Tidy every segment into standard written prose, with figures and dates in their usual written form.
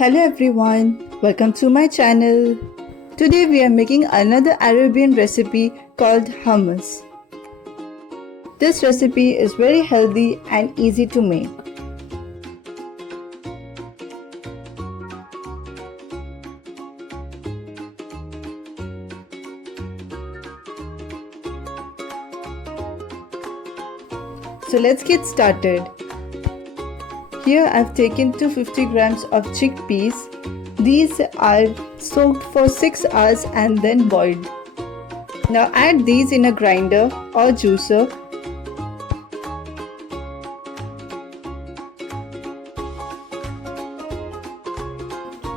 Hello everyone, welcome to my channel. Today we are making another Arabian recipe called hummus. This recipe is very healthy and easy to make. So let's get started. Here I've taken 250 grams of chickpeas. These are soaked for 6 hours and then boiled. Now add these in a grinder or juicer.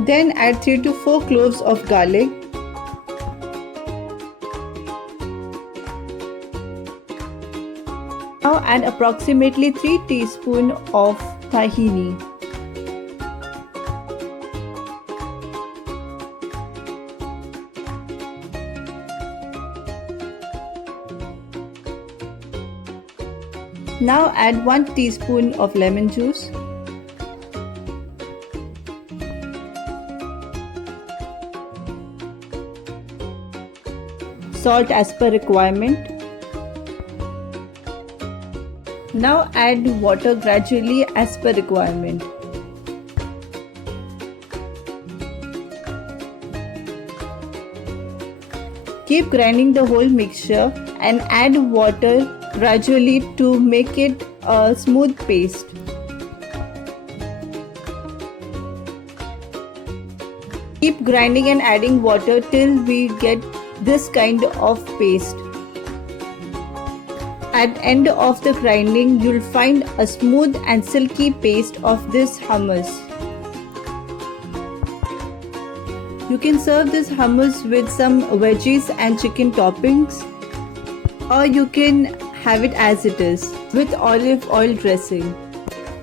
Then add 3 to 4 cloves of garlic. Now add approximately 3 teaspoons of tahini. Now add 1 teaspoon of lemon juice. Salt as per requirement. Now add water gradually as per requirement. Keep grinding the whole mixture and add water gradually to make it a smooth paste. Keep grinding and adding water till we get this kind of paste. At end of the grinding, you'll find a smooth and silky paste of this hummus. You can serve this hummus with some veggies and chicken toppings, or you can have it as it is with olive oil dressing.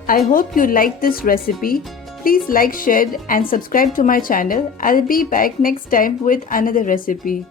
I hope you like this recipe. Please like, share and subscribe to my channel. I'll be back next time with another recipe.